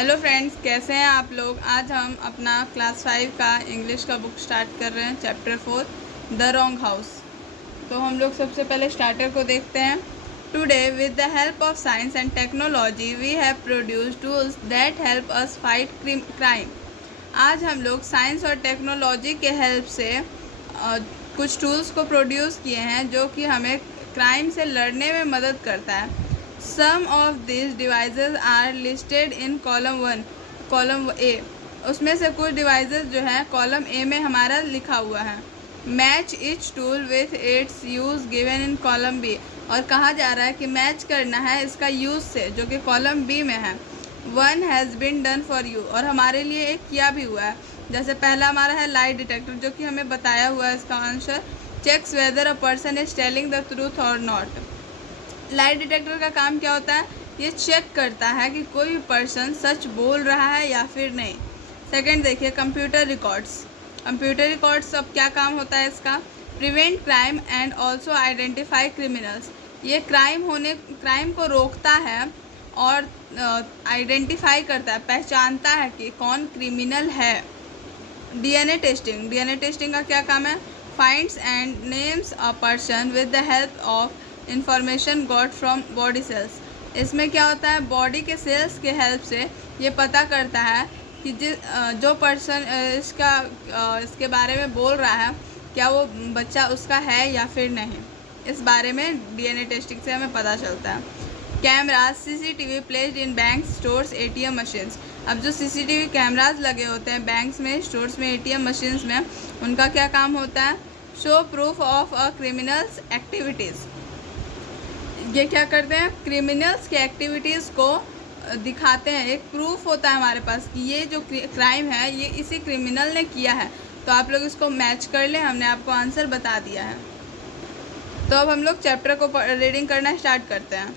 Hello friends, कैसे हैं आप लोग। आज हम अपना क्लास 5 का इंग्लिश का बुक स्टार्ट कर रहे हैं, चैप्टर 4 द रॉन्ग हाउस। तो हम लोग सबसे पहले स्टार्टर को देखते हैं। Today with the help of science and technology we have produced tools that help us fight crime. आज हम लोग साइंस और टेक्नोलॉजी के हेल्प से कुछ टूल्स को प्रोड्यूस किए हैं जो कि हमें क्राइम से लड़ने में मदद करता है। Some of these devices are listed in column A. उसमें से कुछ डिवाइसेस जो है कॉलम ए में हमारा लिखा हुआ है। Match each tool with its use given in column B. और कहा जा रहा है कि मैच करना है इसका यूज़ से, जो कि कॉलम बी में है। One has been done for you, और हमारे लिए एक किया भी हुआ है। जैसे पहला हमारा है लाइट डिटेक्टर, जो कि हमें बताया हुआ है इसका answer. Checks whether a person is telling the truth और नॉट। लाइट डिटेक्टर का काम क्या होता है? ये चेक करता है कि कोई भी पर्सन सच बोल रहा है या फिर नहीं। सेकंड देखिए, कंप्यूटर रिकॉर्ड्स। कंप्यूटर रिकॉर्ड्स अब क्या काम होता है इसका? Prevent crime and also identify criminals. ये क्राइम को रोकता है और आइडेंटिफाई करता है, पहचानता है कि कौन क्रिमिनल है। डीएनए टेस्टिंग का क्या काम है? Finds and names a person with the help of information got from body cells. इसमें क्या होता है? बॉडी के सेल्स के हेल्प से ये पता करता है कि जो पर्सन इसके बारे में बोल रहा है, क्या वो बच्चा उसका है या फिर नहीं। इस बारे में डीएनए टेस्टिंग से हमें पता चलता है। Cameras CCTV placed in bank stores ATM machines. अब जो सीसीटीवी कैमराज लगे होते हैं बैंक्स में, स्टोर्स में, एटीएम मशीन्स में, उनका क्या काम होता है? Show proof of a criminals activities. ये क्या करते हैं? क्रिमिनल्स के एक्टिविटीज़ को दिखाते हैं। एक प्रूफ होता है हमारे पास कि ये जो क्राइम है ये इसी क्रिमिनल ने किया है। तो आप लोग इसको मैच कर लें, हमने आपको आंसर बता दिया है। तो अब हम लोग चैप्टर को रीडिंग करना स्टार्ट करते हैं।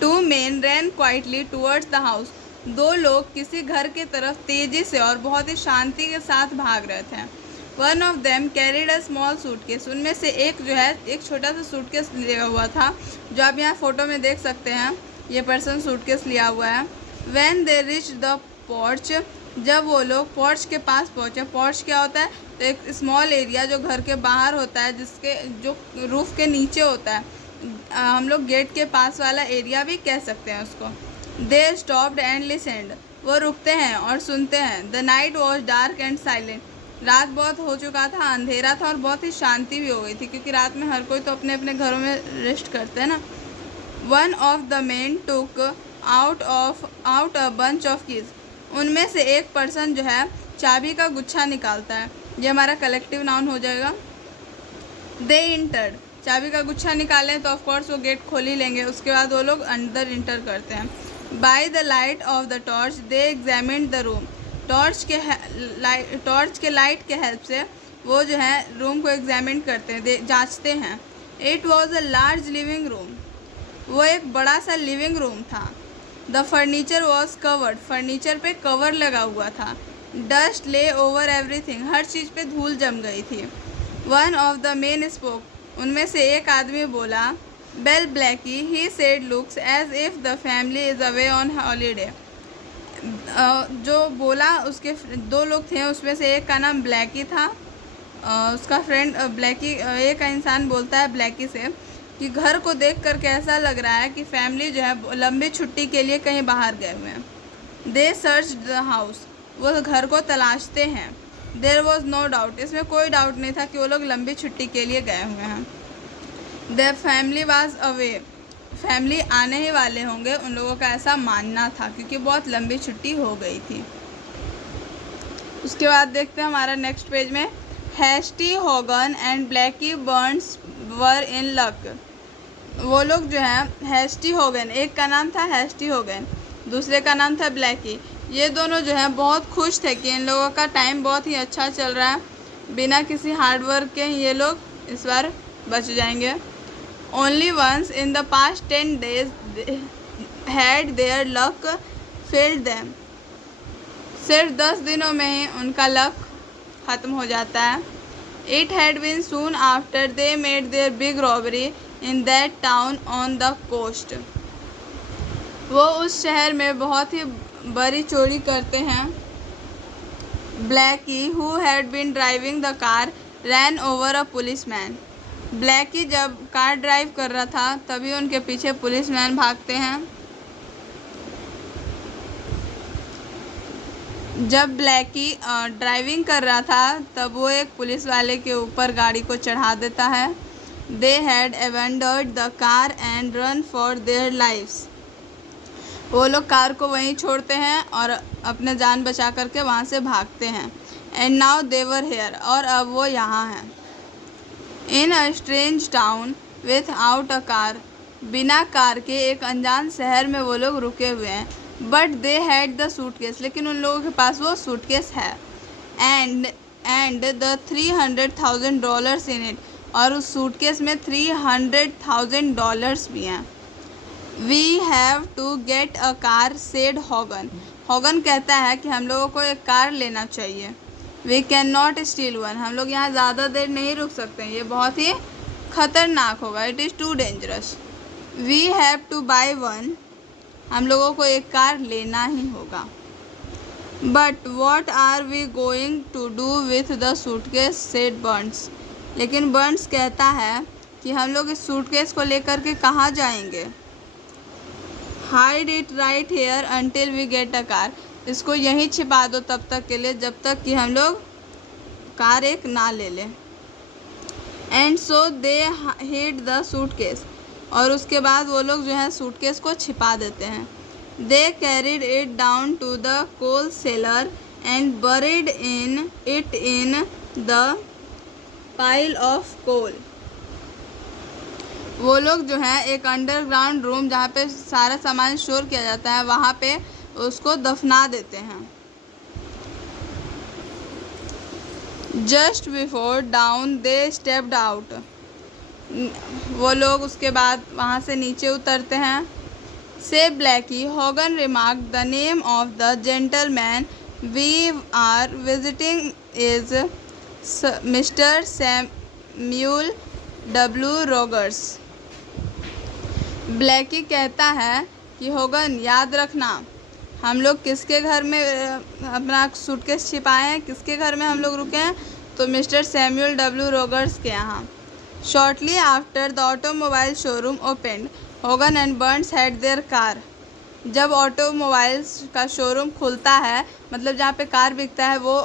Two men ran quietly towards the house. दो लोग किसी घर की तरफ तेज़ी से और बहुत ही शांति के साथ भाग रहे थे। One of them carried a small suitcase. उनमें से एक जो है एक छोटा सा सूटकेस लिया हुआ था, जो आप यहाँ फ़ोटो में देख सकते हैं। ये पर्सन सूटकेस लिया हुआ है। When they rich the porch. जब वो लोग पोर्च के पास पहुँचे। पोर्च क्या होता है? तो एक स्मॉल एरिया जो घर के बाहर होता है, जो रूफ़ के नीचे होता है। हम लोग गेट के पास वाला एरिया भी कह सकते हैं उसको। They stopped and लिसेंड। वो रुकते हैं और सुनते हैं। The night was dark and silent. रात बहुत हो चुका था, अंधेरा था और बहुत ही शांति भी हो गई थी, क्योंकि रात में हर कोई तो अपने अपने घरों में रेस्ट करते हैं ना। One of the main took out a bunch of keys. उनमें से एक पर्सन जो है चाबी का गुच्छा निकालता है। ये हमारा कलेक्टिव नाउन हो जाएगा। दे इंटर्ड। चाबी का गुच्छा निकालें तो ऑफकोर्स वो गेट खोल ही लेंगे। उसके बाद वो लोग अंदर इंटर करते हैं। By the light of the torch they examined the room. Torch के लाइट के हेल्प से वो जो है रूम को एग्जामिन करते हैं, जांचते हैं। It was a large living room. वो एक बड़ा सा लिविंग रूम था। The furniture was covered. Furniture पे कवर लगा हुआ था। डस्ट ले ओवर एवरीथिंग। हर चीज़ पे धूल जम गई थी। One of the men spoke. उनमें से एक आदमी बोला, well Blackie he said looks as if the family is away on holiday. जो बोला उसके दो लोग थे, उसमें से एक का नाम ब्लैकी था। उसका फ्रेंड ब्लैकी, एक इंसान बोलता है ब्लैकी से कि घर को देख कर कैसा लग रहा है कि फैमिली जो है लंबी छुट्टी के लिए कहीं बाहर गए हुए हैं। They search the house. वो घर को तलाशते हैं। There was no doubt. इसमें कोई डाउट नहीं था कि वो लोग लंबी छुट्टी के लिए गए हुए हैं। Their family was away. Family आने ही वाले होंगे, उन लोगों का ऐसा मानना था, क्योंकि बहुत लंबी छुट्टी हो गई थी। उसके बाद देखते हैं हमारा नेक्स्ट पेज में। Hasty Hogan and Blackie Burns were in luck. वो लोग जो हैं हैस्टी होगन, एक का नाम था हैस्टी होगन, दूसरे का नाम था ब्लैकी। ये दोनों जो हैं बहुत खुश थे कि इन लोगों का टाइम बहुत ही अच्छा चल रहा है। बिना किसी हार्ड वर्क के ये लोग इस बार बच जाएंगे। Only once in the past 10 days had their luck failed them. सिर्फ 10 दिनों में ही उनका लक ख़त्म हो जाता है। It had been soon after they made their big robbery in that town on the coast. वो उस शहर में बहुत ही बड़ी चोरी करते हैं। Blackie who had been driving the car ran over a policeman. Blackie जब कार ड्राइव कर रहा था तभी उनके पीछे पुलिसमैन भागते हैं। जब ब्लैकी ड्राइविंग कर रहा था तब वो एक पुलिस वाले के ऊपर गाड़ी को चढ़ा देता है। They had abandoned the car and run for their lives. वो लोग कार को वहीं छोड़ते हैं और अपने जान बचा करके वहाँ से भागते हैं। And now they were here, और अब वो यहाँ हैं। In a strange town without a car, बिना कार के एक अनजान शहर में वो लोग रुके हुए हैं। But they had the suitcase, लेकिन उन लोगों के पास वो सूटकेस है। एंड द $300,000 इन इट, और उस सूटकेस में $300,000 भी हैं। We have to get a car, said Hogan. Hogan कहता है कि हम लोगों को एक कार लेना चाहिए। We can not steal one, हम लोग यहाँ ज़्यादा देर नहीं रुक सकते, ये बहुत ही खतरनाक होगा। It is too dangerous. We have to buy one, हम लोगों को एक कार लेना ही होगा। But what are we going to do with the suitcase, said Burns. लेकिन बर्न्स कहता है कि हम लोग इस सूटकेस को लेकर के कहाँ जाएंगे। Hide it right here until we get a car, इसको यहीं छिपा दो तब तक के लिए जब तक कि हम लोग कार एक ना ले लें। And so they hid the suitcase, और उसके बाद वो लोग जो है सूटकेस को छिपा देते हैं। They carried it down to the coal cellar and buried it in the pile of coal. वो लोग जो है एक अंडरग्राउंड रूम जहाँ पे सारा सामान स्टोर किया जाता है वहाँ पे उसको दफना देते हैं। जस्ट बिफोर डाउन दे स्टेप्ड आउट, वो लोग उसके बाद वहाँ से नीचे उतरते हैं। Say Blackie Hogan remark the name of the gentleman we are visiting is Mister Samuel W Rogers. Blackie कहता है कि होगन याद रखना हम लोग किसके घर में अपना सूटकेस छिपाए हैं, किसके घर में हम लोग रुके हैं, तो मिस्टर सैम्यूल डब्ल्यू रॉगर्स के यहाँ। Shortly after the automobile showroom opened, Hogan and Burns had there car. जब ऑटोमोबाइल्स का शोरूम खुलता है, मतलब जहाँ पे कार बिकता है वो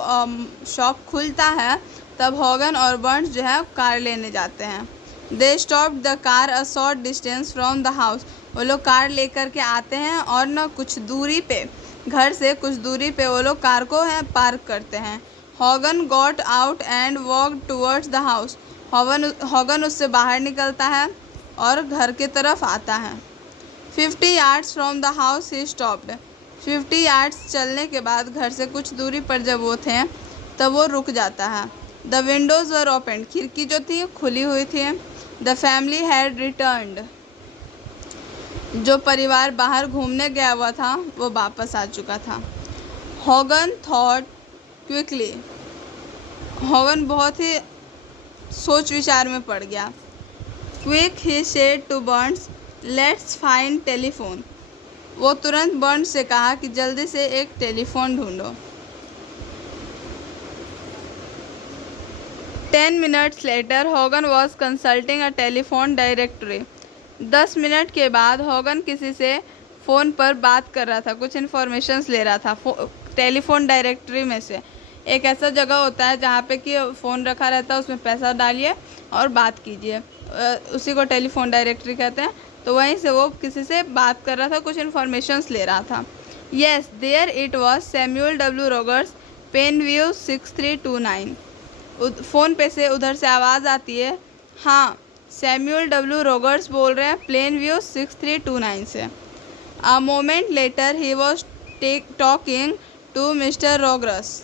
शॉप खुलता है, तब होगन और बर्न्स जो है कार लेने जाते हैं। They stopped the car a short distance from the house, वो लोग कार लेकर के आते हैं और न कुछ दूरी पे, घर से कुछ दूरी पे वो लोग कार को है पार्क करते हैं। Hogan got out and walk towards the house, Hogan उससे बाहर निकलता है और घर के तरफ आता है। 50 yards from the house he stopped, 50 yards चलने के बाद घर से कुछ दूरी पर जब वो थे तब वो रुक जाता है। द विंडोज़ वर ओपन, खिड़की जो थी खुली हुई थी। द फैमिली हैड रिटर्न्ड, जो परिवार बाहर घूमने गया हुआ था वो वापस आ चुका था। हॉगन थॉट क्विकली, हॉगन बहुत ही सोच विचार में पड़ गया। Quick he said to Burns let's find telephone, वो तुरंत बर्न्स से कहा कि जल्दी से एक टेलीफोन ढूंढो। 10 minutes later Hogan was consulting a telephone directory, 10 minute के बाद हॉगन किसी से फ़ोन पर बात कर रहा था, कुछ इन्फॉर्मेशंस ले रहा था। टेलीफोन डायरेक्टरी में से एक ऐसा जगह होता है जहाँ पे कि फ़ोन रखा रहता है, उसमें पैसा डालिए और बात कीजिए, उसी को टेलीफोन डायरेक्टरी कहते हैं। तो वहीं से वो किसी से बात कर रहा था, कुछ इन्फॉर्मेशंस ले रहा था। Yes there it was Samuel W Rogers, pen view 6329। Phone पे से उधर से आवाज़ आती है, हाँ सैम्यूल डब्ल्यू रॉगर्स बोल रहे हैं, प्लेन व्यू 6329 से। A moment later he was talking to Mister Rogers,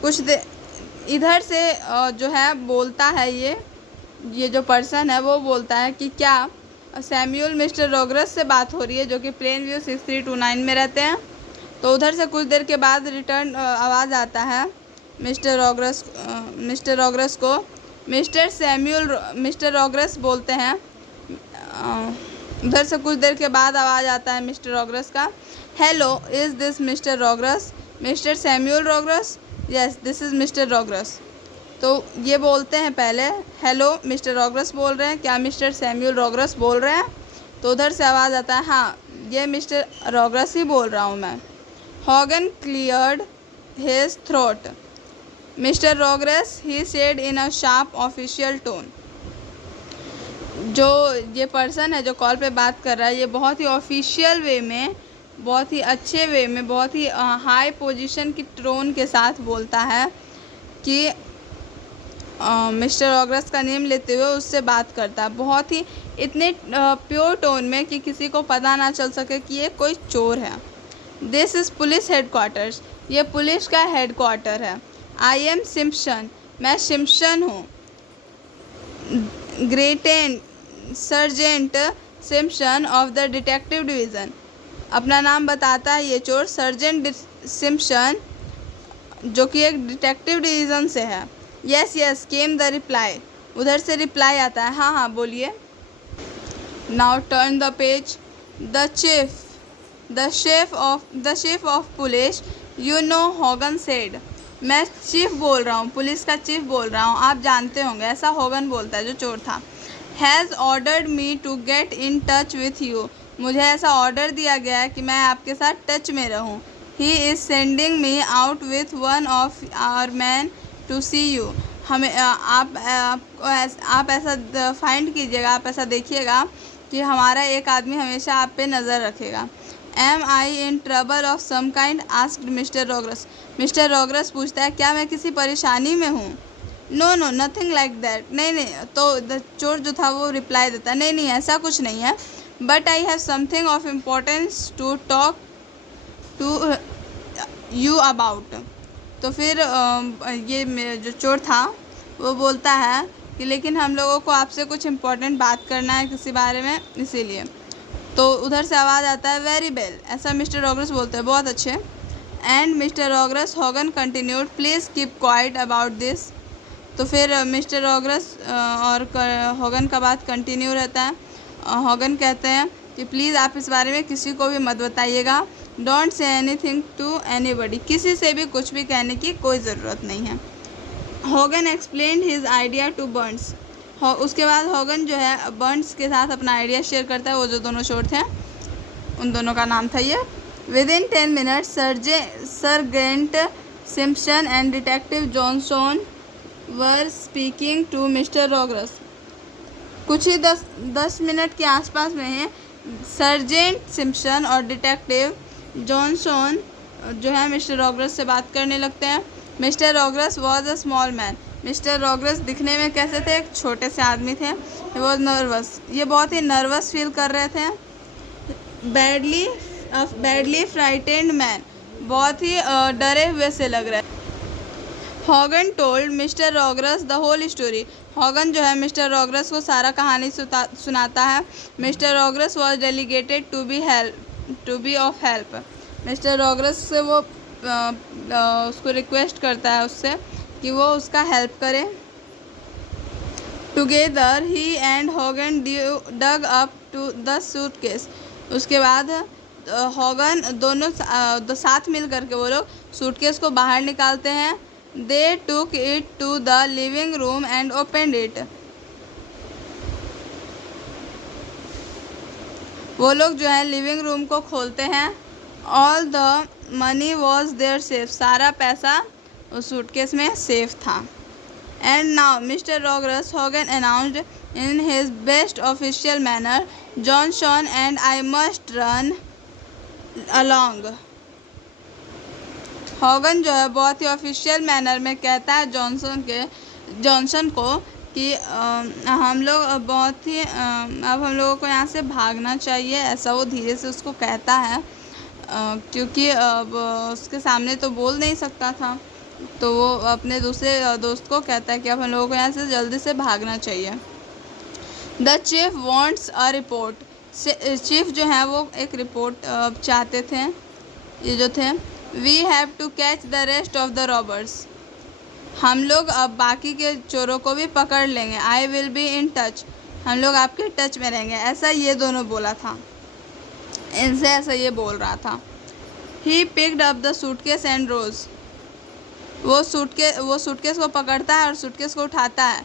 कुछ इधर से जो है बोलता है ये जो पर्सन है वो बोलता है कि क्या सैम्यूल मिस्टर रॉगर्स से बात हो रही है, जो कि प्लेन व्यू 6329 में रहते हैं। तो उधर से कुछ देर के बाद रिटर्न आवाज़ आता है मिस्टर रॉगर्स को। मिस्टर रॉगर्स बोलते हैं, उधर से कुछ देर के बाद आवाज़ आता है मिस्टर रॉगर्स का, hello, is this mister Rogers? Mister Samuel Rogers? Yes, this is mister Rogers. तो ये बोलते हैं पहले, हेलो मिस्टर रॉगरस बोल रहे हैं, क्या मिस्टर सैम्यूल रॉगरस बोल रहे हैं? तो उधर से आवाज़ आता है, हाँ ये मिस्टर रॉगरस ही बोल रहा हूँ मैं। Hogan cleared his throat. Mister Rogers, he said in a sharp official tone. जो ये पर्सन है जो कॉल पे बात कर रहा है, ये बहुत ही ऑफिशियल वे में, बहुत ही अच्छे वे में, बहुत ही हाई पोजीशन की टोन के साथ बोलता है कि मिस्टर रॉगरस का नेम लेते हुए उससे बात करता है, बहुत ही इतने प्योर टोन में कि किसी को पता ना चल सके कि ये कोई चोर है। This is police headquarters. ये पुलिस का हेडक्वार्टर है। I am Simpson. मैं सिम्पसन हूँ। ग्रेटेन sergeant Simpson of the detective division. अपना नाम बताता है ये चोर, सर्जेंट सिम्पसन, जो कि एक डिटेक्टिव डिवीज़न से है। Yes yes came the reply. उधर से रिप्लाई आता है, हाँ हाँ बोलिए। Now turn the page. The chief of police, you know, Hogan said. मैं चीफ बोल रहा हूँ, पुलिस का चीफ बोल रहा हूँ, आप जानते होंगे, ऐसा हॉगन बोलता है जो चोर था। Has ordered me to get in touch with you. मुझे ऐसा ऑर्डर दिया गया है कि मैं आपके साथ टच में रहूँ। He is sending me out with one of our man to see you. हमें आप ऐसा फाइंड कीजिएगा, आप ऐसा देखिएगा कि हमारा एक आदमी हमेशा आप पे नज़र रखेगा। Am I in trouble of some kind? Asked mister Rogers. Mister Rogers पूछता है, क्या मैं किसी परेशानी में हूँ? No no nothing like that. नहीं नहीं, तो चोर जो था वो रिप्लाई देता है, नहीं नहीं ऐसा कुछ नहीं है, but I have something of importance to talk to you about. तो फिर ये जो चोर था वो बोलता है कि लेकिन हम लोगों को आपसे कुछ इम्पोर्टेंट बात करना है किसी बारे में, इसीलिए। तो उधर से आवाज़ आता है, वेरी वेल। ऐसा मिस्टर रॉगरस बोलते हैं, बहुत अच्छे। And mister Rogers, Hogan continued, please keep quiet about this. तो फिर मिस्टर रॉगरस और हॉगन का बात कंटिन्यू रहता है। हॉगन कहते हैं कि प्लीज़ आप इस बारे में किसी को भी मत बताइएगा। Don't say anything to anybody. किसी से भी कुछ भी कहने की कोई ज़रूरत नहीं है। Hogan explained his idea to Burns. उसके बाद हॉगन जो है बर्न्स के साथ अपना आइडिया शेयर करता है, वो जो दोनों चोर थे उन दोनों का नाम था ये। Within 10 minutes sergeant Simpson and detective Johnson were speaking to Mr Rogers. कुछ ही 10 मिनट के आसपास में है, सर्जेंट सिम्पसन और डिटेक्टिव जॉनसन जो है मिस्टर रॉगरस से बात करने लगते हैं। Mr Rogers was a small man. Mr Rogers दिखने में कैसे थे? एक छोटे से आदमी थे। He was nervous. ये बहुत ही नर्वस फील कर रहे थे। Badly frightened man. बहुत ही डरे हुए से लग रहे। Hogan told Mr Rogers the whole story. Hogan जो है मिस्टर रॉगरस को सारा कहानी सुनाता है। Mr Rogers was delegated to be of help. Mr Rogers से वो उसको रिक्वेस्ट करता है उससे कि वो उसका हेल्प करे। Together he and Hogan dug up to the suitcase. उसके बाद हॉगन दोनों साथ मिल करके वो लोग सूटकेस को बाहर निकालते हैं। They took it to the living room and opened it. वो लोग जो है लिविंग रूम को खोलते हैं। All the money was there safe. सारा पैसा उस सूटकेस में सेफ था। And now Mr Rogers, Hogan announced in his best official manner, Johnson and I must run along. Hogan जो है बहुत ही ऑफिशियल मैनर में कहता है जॉनसन को कि हम लोग बहुत ही अब हम लोगों को यहाँ से भागना चाहिए। ऐसा वो धीरे से उसको कहता है क्योंकि अब उसके सामने तो बोल नहीं सकता था, तो वो अपने दूसरे दोस्त को कहता है कि अब हम लोगों को यहाँ से जल्दी से भागना चाहिए। The chief wants a report. Chief जो है वो एक रिपोर्ट चाहते थे ये जो थे। We have to catch the rest of the robbers. हम लोग अब बाकी के चोरों को भी पकड़ लेंगे। I will be in touch. हम लोग आपके टच में रहेंगे। ऐसा ये दोनों बोला था, इनसे ऐसा ये बोल रहा था। He picked up the suitcase and rose. वो सूटकेस को पकड़ता है और सूटकेस को उठाता है।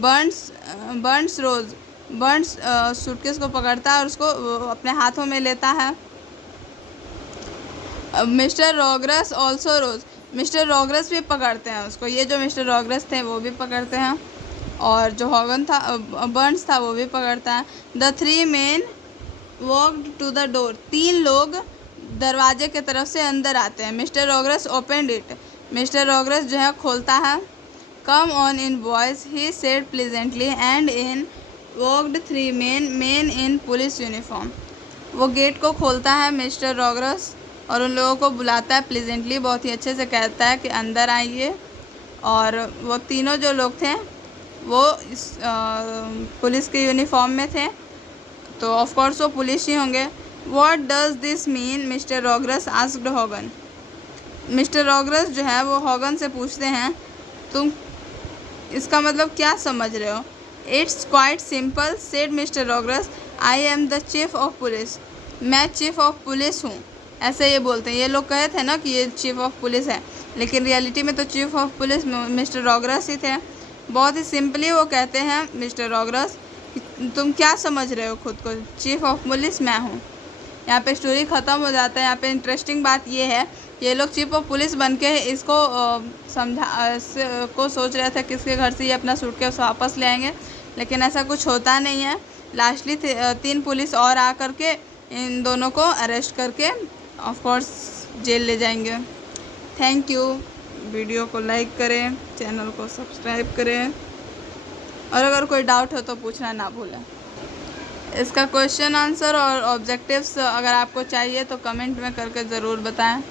बर्न्स रोज। बर्न्स सूटकेस को पकड़ता है और उसको अपने हाथों में लेता है। Mr Rogers also rose. Mr Rogers भी पकड़ते हैं उसको। ये जो मिस्टर रॉगरस थे वो भी पकड़ते हैं, और जो हॉगन था, बर्न्स था, वो भी पकड़ता है। The 3 men walked to the door. 3 लोग दरवाजे के तरफ से अंदर आते हैं। Mr Rogers opened it. Mr Rogers जो है खोलता है। Come on in boys he said pleasantly and in walked 3 men in police uniform. वो गेट को खोलता है मिस्टर रॉगरस और उन लोगों को बुलाता है प्लीजेंटली, बहुत ही अच्छे से कहता है कि अंदर आइए। और वो तीनों जो लोग थे वो पुलिस के यूनिफॉर्म में थे, तो ऑफ कोर्स वो पुलिस ही होंगे। What does this mean Mr Rogers asked Hogan. Mr Rogers जो है वो हॉगन से पूछते हैं, तुम इसका मतलब क्या समझ रहे हो। It's quite simple said Mr Rogers, I am the chief of police. मैं चीफ ऑफ पुलिस हूँ, ऐसे ये बोलते हैं। ये लोग कहे थे ना कि ये चीफ ऑफ पुलिस है, लेकिन रियलिटी में तो chief of police mister Rogers ही थे। बहुत ही सिंपली वो कहते हैं मिस्टर रॉगरस कि तुम क्या समझ रहे हो खुद को, चीफ ऑफ पुलिस मैं हूँ। यहाँ पे स्टोरी ख़त्म हो जाता है। यहाँ पे इंटरेस्टिंग बात ये है, ये लोग चीफ ऑफ पुलिस बन के इसको को सोच रहे थे किसके घर से ये अपना सूटकेस वापस ले आएंगे, लेकिन ऐसा कुछ होता नहीं है। लास्टली 3 पुलिस और आ करके इन दोनों को अरेस्ट करके ऑफ कोर्स जेल ले जाएंगे। Thank you. वीडियो को लाइक करें, चैनल को सब्सक्राइब करें, और अगर कोई डाउट हो तो पूछना ना भूलें। इसका क्वेश्चन आंसर और ऑब्जेक्टिव्स अगर आपको चाहिए तो कमेंट में करके ज़रूर बताएं।